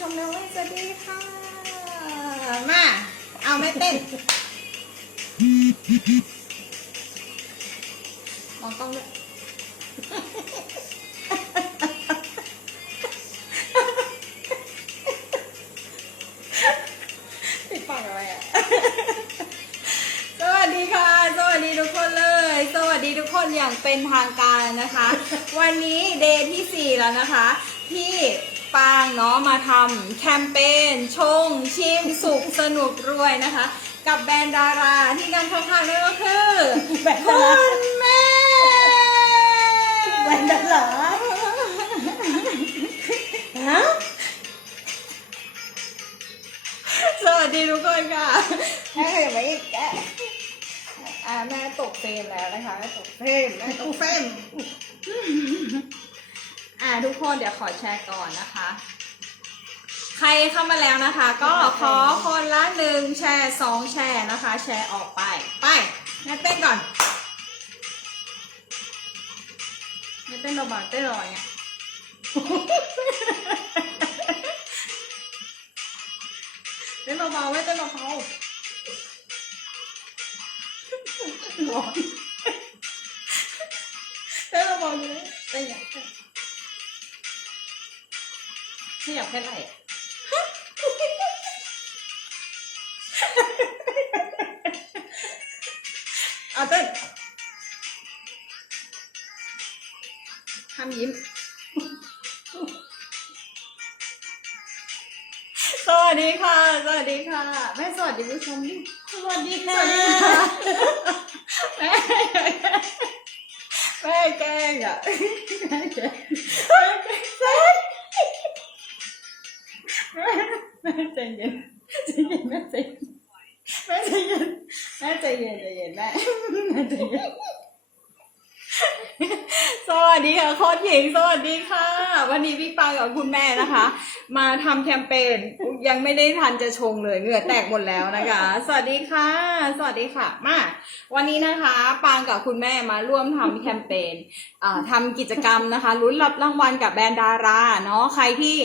ชมแล้วสวัสดีค่ะ มา เอาไม่เต้น มองกล้องด้วยติดปากอะไรอะ สวัสดีค่ะ สวัสดีทุกคนเลย สวัสดีทุกคนอย่างเป็นทางการนะคะ วันนี้เดย์ที่ 4 แล้วนะคะ ที่ ปางเนาะมาทำแคมเปญชง ชิมสุขสนุกรวยนะคะ กับแบรนด์ดาราที่การเข้าทางนั่นก็คือแบรนด์คุดาราณแม่แบรนด์ดาราฮะสวัสดีทุกคนค่ะให้ขยับมาอีกแกะอ่าแม่ตกเฟรมแล้วนะคะแม่ตกเฟรมแม่ตกเฟรม อ่าทุกคนเดี๋ยวขอแชร์ก่อนนะคะ ใครเข้ามาแล้วนะคะ ก็ขอคนละหนึ่งแชร์สองแชร์นะคะ แชร์ออกไป ไปแม่เต้นก่อนแม่เต้นเบาๆเต้นรอยเนี่ยเต้นเบาๆไว้เต้นเบาๆร้อนเต้นเบาๆเลยเต้นอย่าง อยากแค่ไหนอะเอาเต้นห้ามยิ้ม สวัสดีค่ะ สวัสดีค่ะ แม่สวัสดีผู้ชมดิ สวัสดีสค่ะวัสดีค่ะแม่แม่แกล้งอะแม่แกล้งแม่ ใจเย็นใจเย็นแม่ใจเย็นแม่ใจเย็นแม่ใจเย็นใจเย็นแม่แม่ใจเย็น สวัสดีค่ะโค้ชหญิงสวัสดีค่ะ วันนี้พี่ปังกับคุณแม่นะคะ มาทำแคมเปญยังไม่ได้ทันจะชงเลยเหงื่อแตกหมดแล้วนะคะ สวัสดีค่ะ สวัสดีค่ะมาวันนี้นะคะปางกับคุณแม่มาร่วมทำแคมเปญอ่าทำกิจกรรมนะคะลุ้นรับรางวัลกับแบรนด์ดาราเนาะใครที่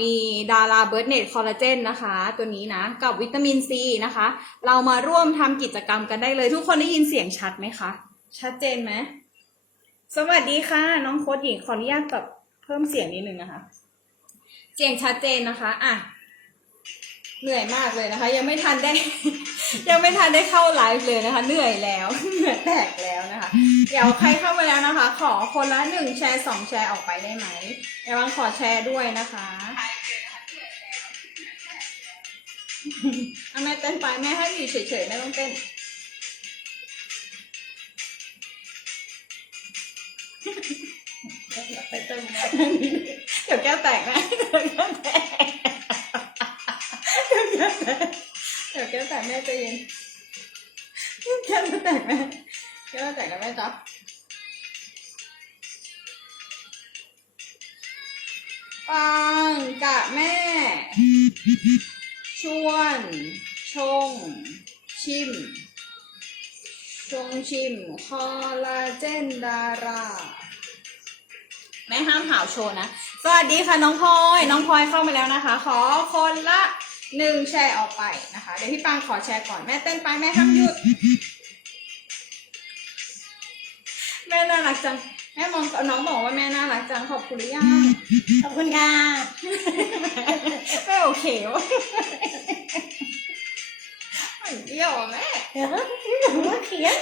มีดาราเบิร์ดเนตคอลลาเจนนะคะ ตัวนี้นะ กับวิตามินซีนะคะ เรามาร่วมทำกิจกรรมกันได้เลย ทุกคนได้ยินเสียงชัดไหมคะ ชัดเจนไหม สวัสดีค่ะ น้องโค้ดหญิงขออนุญาตแบบเพิ่มเสียงนิดนึงนะคะ เสียงชัดเจนนะคะอะเหนื่อยมากเลยนะคะ ยังไม่ทันได้ ยังไม่ทันได้เข้าไลฟ์เลยนะคะ เหนื่อยแล้วเหนื่อยแตกแล้วนะคะ เดี๋ยวใครเข้ามาแล้วนะคะ ขอคนละหนึ่งแชร์สองแชร์ออกไปได้ไหมเดี๋ยววังขอแชร์ด้วยนะคะเอาแม่เต้นไปแม่ให้อยู่เฉยๆไม่ต้องเต้น ไปเติมมาเดี๋ยวแก้วแตกนะเดี๋ยวแก้วแตกเดี๋ยวแก้วแตกแม่ใจเย็นแก้วแตกแม่แก้วแตกแล้วแม่จ๊ะปังกะแม่ ชวน ชง ชิม ชงชิม คอลลาเจนดาราแม่ห้ามหาวโชว์นะ สวัสดีค่ะน้องพลอย น้องพลอยเข้ามาแล้วนะคะ ขอคนละหนึ่งแชร์ออกไปนะคะ เดี๋ยวพี่ปังขอแชร์ก่อน แม่เต้นไปแม่ห้ามหยุด แม่น่ารักจัง แม่มองน้องบอกว่าแม่น่ารักจังขอบคุณหรือยังขอบคุณค่ะ แม่โอเควะไม่ เกี่ยวอะแม่เดี๋ยวมาเขียน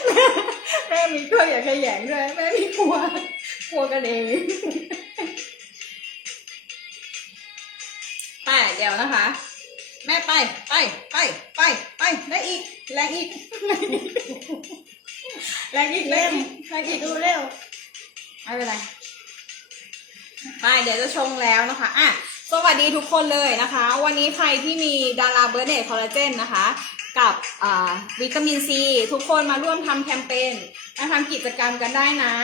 แม่มีกลัวอย่าขยงด้วยแม่มีกลัวกลัวกันเองไปเดี๋ยวนะคะ แม่ไปไปไปไปไปได้อีกแรงอีกแรงอีกแรงอีกแรงอีกดูเร็วไม่เป็นไรไปเดี๋ยวจะชงแล้วนะคะอะสวัสดีทุกคนเลยนะคะ วันนี้ใครที่มีดาราเบอร์เนตคอลลาเจนนะคะ กับวิตามินซีทุกคนมาร่วมทำแคมเปญมาทำกิจกรรมกันได้นะ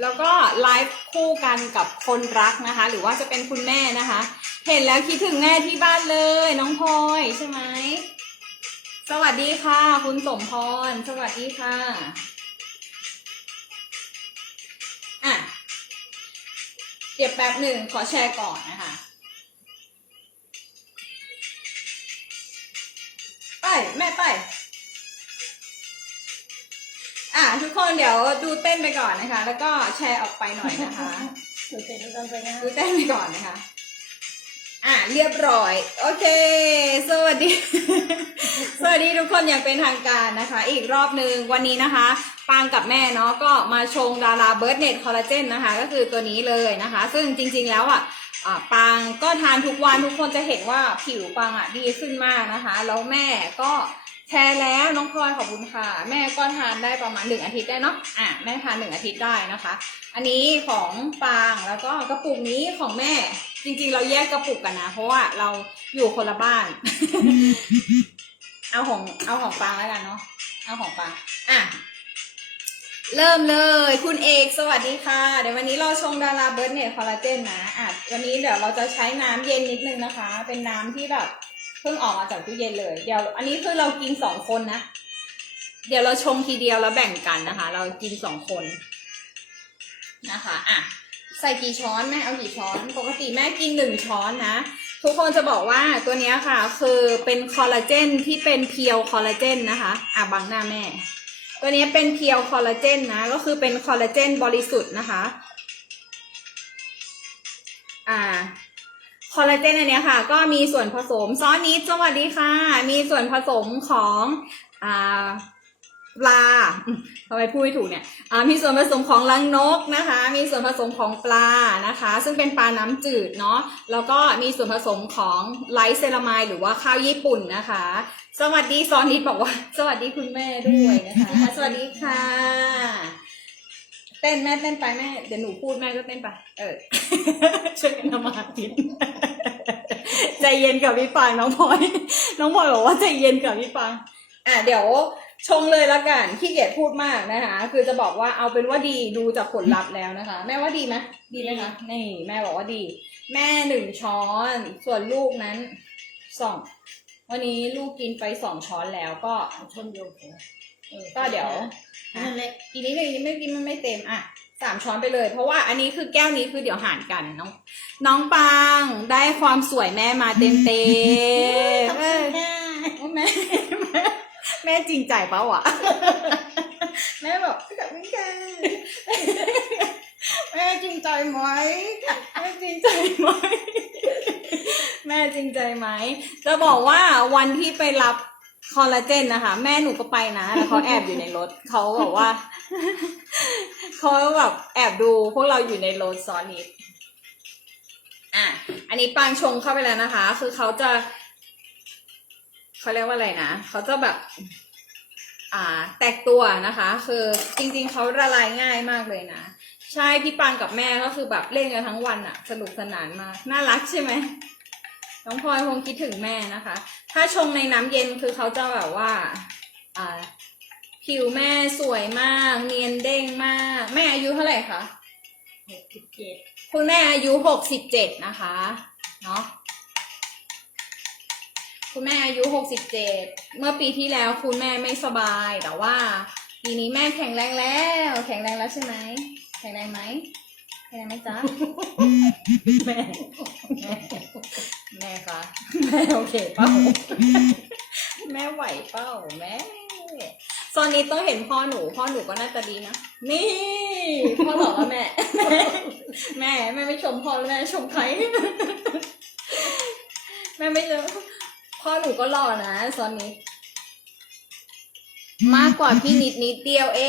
แล้วก็ไลฟ์คู่กันกับคนรักนะคะ หรือว่าจะเป็นคุณแม่นะคะ เห็นแล้วคิดถึงแม่ที่บ้านเลย น้องพลอยใช่ไหมสวัสดีค่ะ คุณสมพร สวัสดีค่ะอะเดี๋ยวแป๊บหนึ่งขอแชร์ก่อนนะคะ แม่ไปอะทุกคนเดี๋ยวดูเต้นไปก่อนนะคะ แล้วก็แชร์ออกไปหน่อยนะคะดูเสร็จแล้วกันไปนะดูเต้นไปก่อนนะคะ อะเรียบร้อย โอเค สวัสดี สวัสดีทุกคนอย่างเป็นทางการนะคะ อีกรอบหนึ่งวันนี้นะคะปางกับแม่เนาะก็มาชงดาราเบิร์ดเน็ตคอลลาเจนนะคะ ก็คือตัวนี้เลยนะคะ ซึ่งจริงๆแล้วอะอ่า ปางก็ทานทุกวันทุกคนจะเห็นว่าผิวปางอะดีขึ้นมากนะคะ แล้วแม่ก็แชร์แล้วน้องพลอยขอบคุณค่ะ แม่ก็ทานได้ประมาณหนึ่งอาทิตย์ได้เนาะอะแม่ทานหนึ่งอาทิตย์ได้นะคะ อันนี้ของปางแล้วก็กระปุกนี้ของแม่ จริงๆ เราแยกกระปุกกันนะ เพราะว่าเราอยู่คนละบ้าน เอาของเอาของปางแล้วกันเนาะเอาของปางอะ เริ่มเลยคุณเอกสวัสดีค่ะ เดี๋ยววันนี้เราชงดาราเบิร์ดเนตคอลลาเจนนะอะวันนี้เดี๋ยวเราจะใช้น้ำเย็นนิดนึงนะคะ เป็นน้ำที่แบบเพิ่งออกมาจากตู้เย็นเลย เดี๋ยว อันนี้คือเรากินสองคนนะ เดี๋ยวเราชงทีเดียวแล้วแบ่งกันนะคะ เรากินสองคนนะคะอะใส่กี่ช้อนแม่เอากี่ช้อน ปกติแม่กินหนึ่งช้อนนะ ทุกคนจะบอกว่าตัวนี้ค่ะ คือเป็นคอลลาเจนที่เป็นเพียวคอลลาเจนนะคะ อะบังหน้าแม่ ตัวนี้เป็นเพียวคอลลาเจนนะ ก็คือเป็นคอลลาเจนบริสุทธิ์นะคะ อ่า คอลลาเจนอันนี้ค่ะ ก็มีส่วนผสมซอสนี้สวัสดีค่ะ มีส่วนผสมของ อ่าปลาทำไมพูดไม่ถูกเนี่ยอ่ามีส่วนผสมของลังนกนะคะ มีส่วนผสมของปลานะคะ ซึ่งเป็นปลาน้ำจืดเนาะ แล้วก็มีส่วนผสมของไลท์เซรามายหรือว่าข้าวญี่ปุ่นนะคะ สวัสดีซอนิดบอกว่า สวัสดีคุณแม่ด้วยนะคะ สวัสดีค่ะ เต้นแม่เต้นไปแม่เดี๋ยวหนูพูดแม่ก็เต้นไป เออ ช่วยกันทำมาหากินใจเย็นกับพี่ปางน้องพลอยน้องพลอยบอกว่าใจเย็นกับพี่ปางอะเดี๋ยวชงเลยละกันขี้เกียจพูดมากนะคะ คือจะบอกว่าเอาเป็นว่าดีดูจากผลลัพธ์แล้วนะคะ แม่ว่าดีไหมดีไหมคะนี่ แม่บอกว่าดี แม่หนึ่งช้อน ส่วนลูกนั้นสอง วันนี้ลูกกินไปสองช้อนแล้วก็ชนโยกหัวเออก็เดี๋ยวนั่นแหละอีกนิดนึงไม่กินมันไม่เต็มอะสามช้อนไปเลย เพราะว่าอันนี้คือแก้วนี้คือเดี๋ยวหารกันน้อง น้องปางได้ความสวยแม่มาเต็มเต็มขอบเอคุณอค่ะแม่แม่แม่จริงใจเปล่าวะแม่บอกกับพี่แก แม่จริงใจไหมแม่จริงใจไหมแม่จริงใจไหมจะบอกว่าวันที่ไปรับคอลลาเจนนะคะ แม่หนูก็ไปนะแล้วเขาแอบอยู่ในรถเขาบอกว่าเขาแบบแอบดูพวกเราอยู่ในรถซ้อนนิดอะอันนี้ปางชงเข้าไปแล้วนะคะ คือเขาจะเขาเรียกว่าอะไรนะเขาจะแบบ อ่า แตกตัวนะคะ คือจริงๆเขาละลายง่ายมากเลยนะ ใช่พี่ปางกับแม่ก็คือแบบเล่นกันทั้งวันอะสนุกสนานมากน่ารักใช่ไหมน้องพลอยคงคิดถึงแม่นะคะ ถ้าชงในน้ำเย็นคือเขาจะแบบว่าอ่าผิวแม่สวยมาก เนียนเด้งมาก แม่อายุเท่าไหร่คะหกสิบเจ็ดคุณแม่อายุหกสิบเจ็ดนะคะเนาะคุณแม่อายุหกสิบเจ็ดเมื่อปีที่แล้วคุณแม่ไม่สบาย แต่ว่าปีนี้แม่แข็งแรงแล้ว แข็งแรงแล้วใช่ไหม แข็งแรงไหมแข็งแรงไหมจ๊ะ แม่แม่แม่คะแม่โอเคเป้าแม่ไหวเป้าแม่ตอนนี้ต้องเห็นพ่อหนู พ่อหนูก็น่าจะดีนะ นี่พ่อบอกว่าแม่ แม่แม่ไม่ชมพ่อแล้วแม่ชมใคร แม่ไม่ชมพ่อหนูก็หล่อนะซอนนี้ มากกว่าพี่นิดนิดเดียวเอ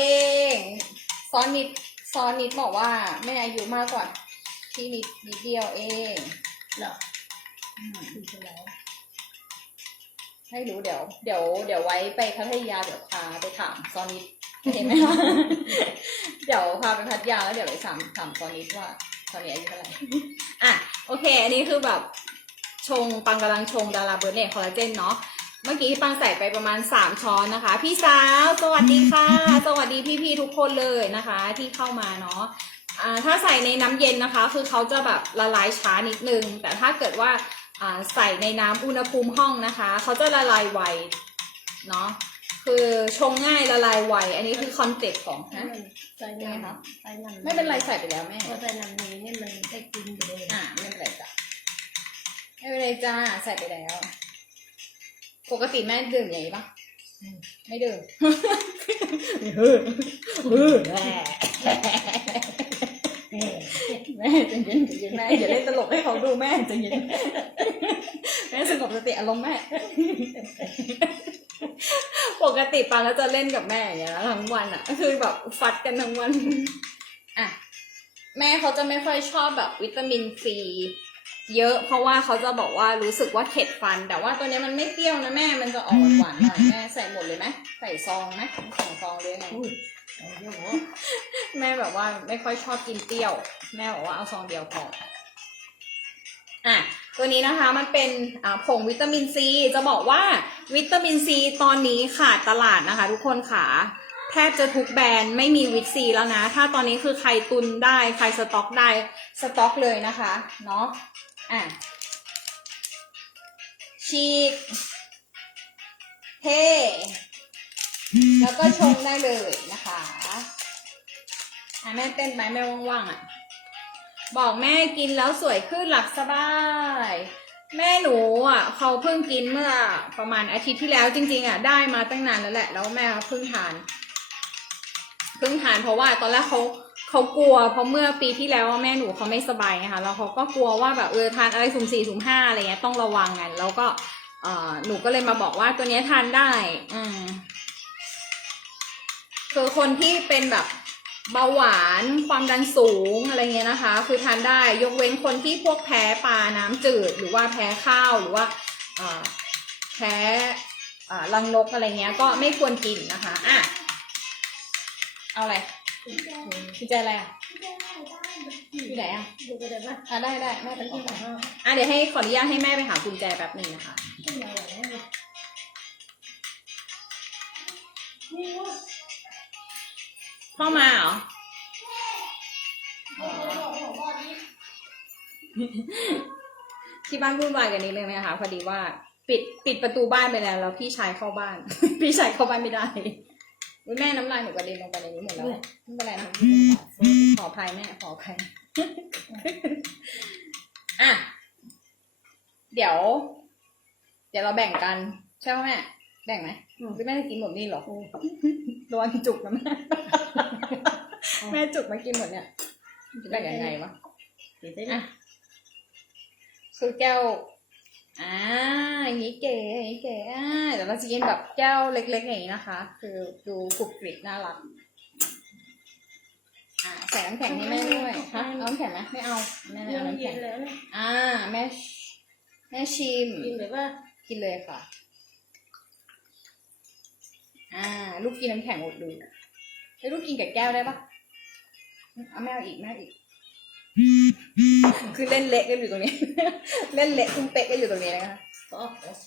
งซอนนิด ซอนนิดบอกว่าแม่อายุมากกว่าพี่นิดนิดเดียวเองเหรออืมคือจะแล้วให้รู้เดี๋ยว เดี๋ยวเดี๋ยวไว้ไปพัทยาเดี๋ยวพาไปถามซอนิดเห็นไหมคะเดี๋ยวพาไปพัทยาแล้วเดี๋ยวไปถามถามซอนิดว่าตอนนี้อายุเท่าไหร่อะโอเค อันนี้คือแบบชงปังกำลังชงดาราเบอร์เน่คอลลาเจนเนาะ เมื่อกี้ปังใส่ไปประมาณสามช้อนนะคะ พี่สาวสวัสดีค่ะ สวัสดีพี่ๆทุกคนเลยนะคะ ที่เข้ามาเนาะอ่าถ้าใส่ในน้ำเย็นนะคะ คือเขาจะแบบละลายช้านิดนึง แต่ถ้าเกิดว่าอ่าใส่ในน้ำอุณหภูมิห้องนะคะ เขาจะละลายไวเนาะคือชงง่ายละลายไว อันนี้คือคอนเซ็ปต์ของให้นะมันใส่น้ำใส่น้ำไม่เป็นไรใส่ไปแล้วแม่เพราะใส่น้ำนี้เนี่ยมันได้กินไปเลยอ่าไม่เป็นไรจ้ะไม่เป็นไรจ้าใส่ไปแล้วก ปกติแม่ดื่มอย่างนี้ปะไม่ดื่มเฮ้ยเฮ้ยแม่แม่ใจเย็นใจเย็นแม่อย่าเล่นตลกให้เขาดูแม่ใจเย็นแม่สงบสติอารมณ์แม่ ปกติปาแล้วจะเล่นกับแม่อย่างเงี้ยนะทั้งวันอะคือแบบฟัดกันทั้งวันอะแม่เขาจะไม่ค่อยชอบแบบวิตามินซี เยอะเพราะว่าเขาจะบอกว่ารู้สึกว่าเข็ดฟัน แต่ว่าตัวเนี้ยมันไม่เปรี้ยวนะแม่มันจะออกหวานๆหน่อยแม่ใส่หมดเลยไหมใส่ซองไหมสองซองเลยไงอุ้ยเอาเดี๋ยวแม่แบบว่าไม่ค่อยชอบกินเปรี้ยว แม่บอกว่าเอาซองเดียวพออะตัวนี้นะคะมันเป็นอ่าผงวิตามินซีจะบอกว่าวิตามินซีตอนนี้ขาดตลาดนะคะ ทุกคนขาแทบจะทุกแบรนด์ไม่มีวิตซีแล้วนะ ถ้าตอนนี้คือใครตุนได้ใครสต็อกได้สต็อกเลยนะคะเนาะ อะ ฉีก เท แล้วก็ชงได้เลยนะคะอะแม่เต้นไปแม่ว่างๆอะ บอกแม่กินแล้วสวยขึ้นหลับสบาย แม่หนูอะเขาเพิ่งกินเมื่อประมาณอาทิตย์ที่แล้วจริง ๆ อะได้มาตั้งนานแล้วแหละ แล้วแม่เพิ่งทาน เพิ่งทานเพราะว่าตอนแรกเขา เขากลัวเพราะเมื่อปีที่แล้วแม่หนูเขาไม่สบายนะคะแล้วเขาก็กลัวว่าแบบเออทานอะไรสุ่มสี่สุ่มห้าอะไรเงี้ยต้องระวังกันแล้วก็เออหนูก็เลยมาบอกว่าตัวนี้ทานได้ อืมคือคนที่เป็นแบบเบาหวานความดันสูงอะไรเงี้ยนะคะ คือทานได้ยกเว้นคนที่พวกแพ้ปลาน้ำจืด หรือว่าแพ้ข้าวหรือว่าแพ้อ่ารังนกอะไรเงี้ยก็ไม่ควรกินนะคะอะเอาอะไร กุญแจอะไรอะอยู่ไหนอะดูกันได้ไหมอะได้ได้แม่ไปขอที่ไหนห้องอะเดี๋ยวให้ขออนุญาตให้แม่ไปหากุญแจแป๊บหนึ่งนะคะนเนี่ยนี่ว่าเข้ามาเหรอโอ้โหของบ้านนี้ที่บ้านวุ่นวายกันนิดนึงนะคะพอดีว่า ปิดปิดประตูบ้านไปแล้วแล้วพี่ชายเข้าบ้าน พี่ชายเข้าบ้านไม่ได้ แม่น้ำลายหนูกระเด็นลงไปในนี้หมดแล้วไม่เป็นไรนะขออภัยแม่ขออภัยอะเดี๋ยว เดี๋ยวเราแบ่งกันใช่ไหมแม่แบ่งไหมหรือแม่จะกินหมดนี่เหรอระวังจุกนะแม่แม่จุกมากินหมดเนี่ยจะแบ่งยังไงวะติดได้อะคือแก้ว อ่าอย่างนี้เก๋อย่างนี้เก๋อ่าเดี๋ยวเราจะกินแบบแก้วเล็กๆอย่างนี้นะคะ คือดูกรุบกริบน่ารักอ่าใส่น้ำแข็งให้แม่ด้วยฮะเอาน้ำแข็งไหมไม่เอาแม่ไม่ยัเอางน้ำเย็แข็นงแล้วเนี่ยอ่าแม่ชแม่ชิม กินแบบว่ากินเลยค่ะ อ่า ลูกกินน้ำแข็งหมดเลยแล้วลูกกินกับแก้วได้ปะเอาแม่เอาอีกแม่เอาอีก คือเล่นเละกันอยู่ตรงนี้ เล่นเละคุ้มเป๊ะกันอยู่ตรงนี้นะคะอส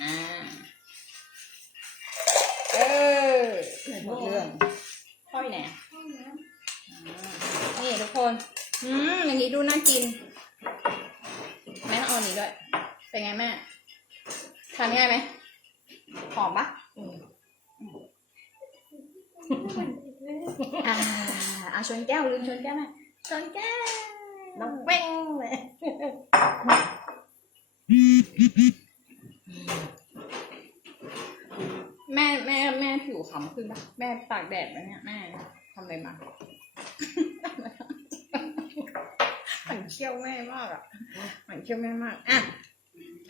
อ่าเออหมดเรื่องพ่อยไหน่นี่ทุกคนอืมอย่างนี้ดูน่ากิน แม่ต้องเอาอันนี้ด้วย เป็นไงแม่ทานง่ายไหมหอมปะอ่าอ่าชนแก้วลืมชนแก้วแม่ ชนแก้วน้องเป้งเลยแม่แม่แม่ผิวขาวขึ้นปะแม่ตากแดดไหมเนี่ยแม่ทำอะไรมาหันเขี้ยวแม่มากอะหันเขี้ยวแม่มากอะ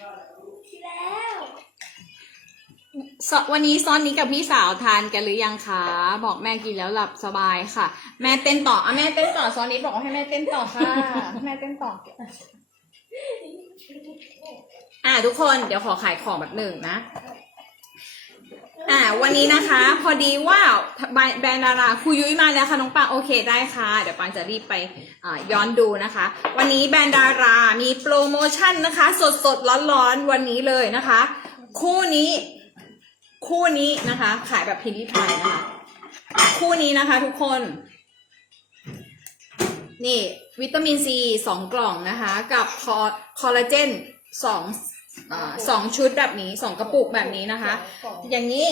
ซอวั นนี้ซ้อนนี้กับพี่สาวทานกันหรือยังคะ บอกแม่กินแล้วหลับสบายค่ะ แม่เต้นต่ออะแม่เต้นต่อซ้อนนี้บอกว่าให้แม่เต้นต่อค่ะ แม่เต้นต่อ อะทุกคนเดี๋ยวขอขายของแบบหนึ่งนะอ่าวันนี้นะคะ พอดีว่าแบรนด์ดาราครูยุ้ยมาแล้วค่ะน้องปางโอเคได้ค่ะ เดี๋ยวปางจะรีบไปอ่าย้อนดูนะคะ วันนี้แบรนด์ดารามีโปรโมชั่นนะคะ สดสดร้อนร้อนๆวันนี้เลยนะคะ คู่นี้ คู่นี้นะคะ ขายแบบพิมพ์ริพายนะคะ คู่นี้นะคะ ทุกคน นี่ วิตามินซีสองกล่องนะคะ กับคอคอลลาเจนสองอ่าสองชุดแบบนี้สองกระปุกแบบนี้นะคะ อย่างนี้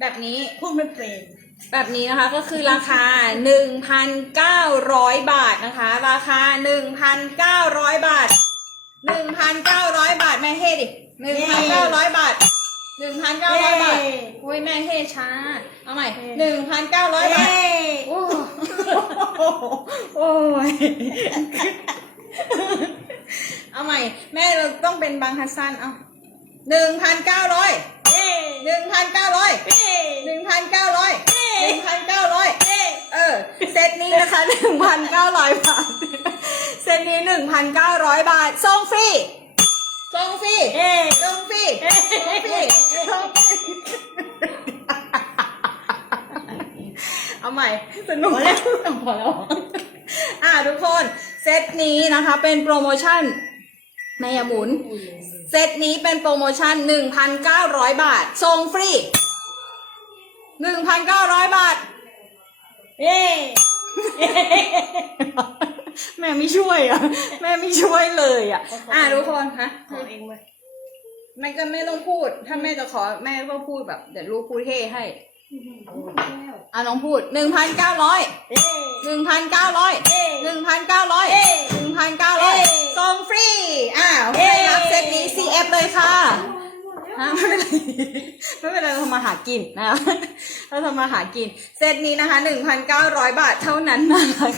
แบบนี้พูดไม่เป็นแบบนี้นะคะก็คือราคา 1,900 บาทนะคะ ราคา 1,900 บาทหนึ่งพันเก้าร้อยบาทแม่เฮดิหนึ่งพันเก้าร้อยบาท หนึ่งพันเก้าร้อยบาทโอ้ยแม่เฮช้า เอาใหม่หนึ่งพันเก้าร้อยบาท โอ้โอ้ยเอาใหม่ แม่เราต้องเป็นบางฮัสซันเอาหนึ่งพันเก้าร้อยหนึ่งพันเก้าร้อยหนึ่งพันเก้าร้อยหนึ่งพันเก้าร้อยเออ เซตนี้นะคะหนึ่งพันเก้าร้อยบาท เซตนี้หนึ่งพันเก้าร้อยบาทส่งฟรี ส่งฟรีส่งฟรีส่งฟรีส่งฟรีเอาใหม่สนุกแล้วพอแล้วอ่าทุกคนเซตนี้นะคะเป็นโปรโมชั่นแม่อยาหมุน เซตนี้เป็นโปรโมชั่น 1,900 บาทส่งฟรี 1,900 บาท แม่ไม่ช่วยอะ แม่ไม่ช่วยเลยอะ อ่าทุกคนฮะขอเองมาแม่ก็ไม่ต้องพูด ถ้าแม่จะขอแม่ก็พูดแบบเดี๋ยวลูกพูดเท่ให้อะน้องพูด1,900 1,900 1,900 1,900ส่งฟรีอ่าใครรับเซตนี้ CF เลยค่ะะไม่เป็นไรไม่เป็นไรเราทำมาหากินนะเราทำมาหากิน เซตนี้นะคะ 1,900 บาทเท่านั้นน่ารัก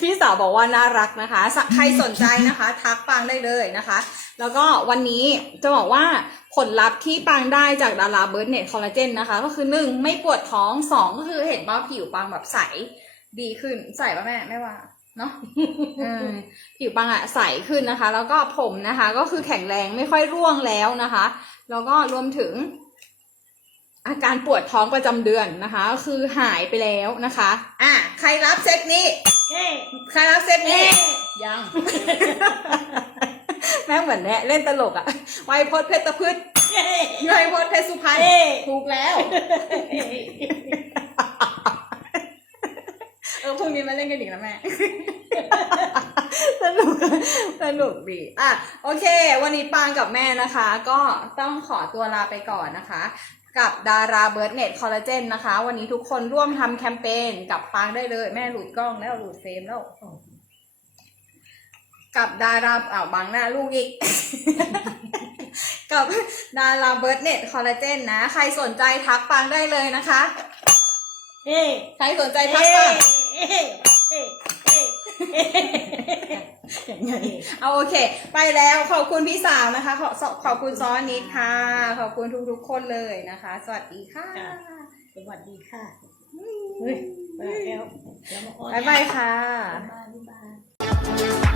พี่สาวบอกว่าน่ารักนะคะใครสนใจนะคะ ทักปังได้เลยนะคะ แล้วก็วันนี้จะบอกว่าผลลัพธ์ที่ปังได้จากดาราเบิร์ดเน็ตคอลลาเจนนะคะ ก็คือหนึ่งไม่ปวดท้องสองก็คือเห็นว่าผิวปังแบบใสดีขึ้นใสป่ะแม่ไม่ว่าเนาะผิวปังอะใสขึ้นนะคะ แล้วก็ผมนะคะ ก็คือแข็งแรงไม่ค่อยร่วงแล้วนะคะ แล้วก็รวมถึง อาการปวดท้องประจำเดือนนะคะก็คือหายไปแล้วนะคะ อะใครรับเซตนี้ใครรับเซตนี้ ยัง แม่งเหมือนแนะเล่นตลกอะไวยพจน์เพชรพืชไวยพจน์เพชรสุพรรณเอ๊ะถูกแล้ว เออพรุ่งนี้มาเล่นกันอีกนะแม่ สนุกสนุกดีอะโอเค วันนี้ปางกับแม่นะคะ ก็ต้องขอตัวลาไปก่อนนะคะ กับดาราเบิร์ดเน็ตคอลลาเจนนะคะ วันนี้ทุกคนร่วมทำแคมเปญกับปางได้เลย แม่หลุดกล้องแล้วหลุดเฟรมแล้ว กับดาราอ้าวบังหน้าลูกอีก กับดาราเบิร์ดเน็ตคอลลาเจนนะ ใครสนใจทักปังได้เลยนะคะใครสนใจทักปังอย่าง ไง เอาโอเค ไปแล้วขอบคุณพี่สาวนะคะ ขอขอบคุณซ้อนนิดค่ะ ขอบคุณทุกๆคนเลยนะคะ สวัสดีค่ะ สวัสดีค่ะเฮ้ยมาแล้วแล้วมาอ้อนบ๊ายบายค่ะ บ๊ายบาย